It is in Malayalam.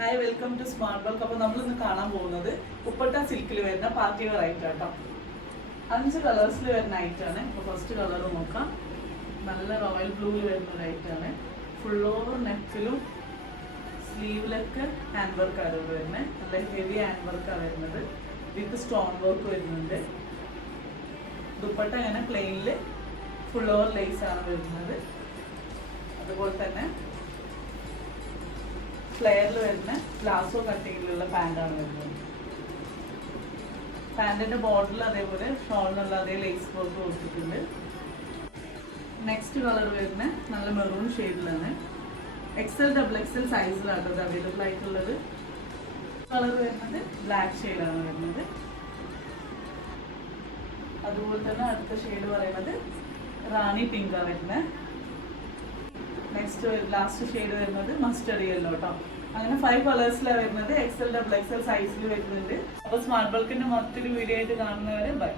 Hi, welcome to smart bulk. അപ്പോൾ നമ്മളിന്ന് കാണാൻ പോകുന്നത് ഉപ്പട്ട സിൽക്കിൽ വരുന്ന പാർട്ടി വെയർ ഐറ്റം കേട്ടോ. 5 കളേഴ്സിൽ വരുന്ന ഐറ്റമാണ്. ഇപ്പോൾ ഫസ്റ്റ് കളർ നോക്കാം. നല്ല റോയൽ ബ്ലൂവിൽ വരുന്ന ഒരു ഐറ്റമാണ്. ഫുൾ ഓവർ നെക്കിലും സ്ലീവിലൊക്കെ ഹാൻഡ് വർക്കാണ് വരുന്നത്. നല്ല ഹെവി ഹാൻഡ് വർക്കാണ് വരുന്നത്. വിത്ത് സ്റ്റോൺ വർക്ക് വരുന്നുണ്ട്. ദുപ്പട്ട ഇങ്ങനെ പ്ലെയിനിൽ ഫുൾ ഓവർ ലേസ് ആണ് വരുന്നത്. അതുപോലെ തന്നെ ഫ്ലെയറിൽ വരുന്ന ഗ്ലാസോ കട്ടിങ്ങിലുള്ള പാൻറ്റാണ് വരുന്നത്. പാൻറ്റിൻ്റെ ബോർഡറിൽ അതേപോലെ ഷോളിനുള്ള അതേ ലേസ് വർക്ക് കൊടുത്തിട്ടുണ്ട്. നെക്സ്റ്റ് കളർ വരുന്ന നല്ല മെറൂൺ ഷെയ്ഡിലാണ്. XL XXL സൈസിലാണ് അത് അവൈലബിൾ ആയിട്ടുള്ളത്. കളർ വരുന്നത് ബ്ലാക്ക് ഷെയ്ഡാണ് വരുന്നത്. അതുപോലെ തന്നെ അടുത്ത ഷെയ്ഡ് പറയുന്നത് റാണി പിങ്കാണ് വരുന്നത്. നെക്സ്റ്റ് ലാസ്റ്റ് ഷെയ്ഡ് വരുന്നത് മസ്റ്റർഡ് യെല്ലോ കേട്ടോ. അങ്ങനെ 5 കളേഴ്സിലാണ് വരുന്നത്. XL XXL സൈസിൽ വരുന്നുണ്ട്. അപ്പോൾ സ്മാർട്ട് ബൾക്കിന്റെ മറ്റൊരു വീഡിയോ ആയിട്ട് കാണുന്നവരെ ബൈ.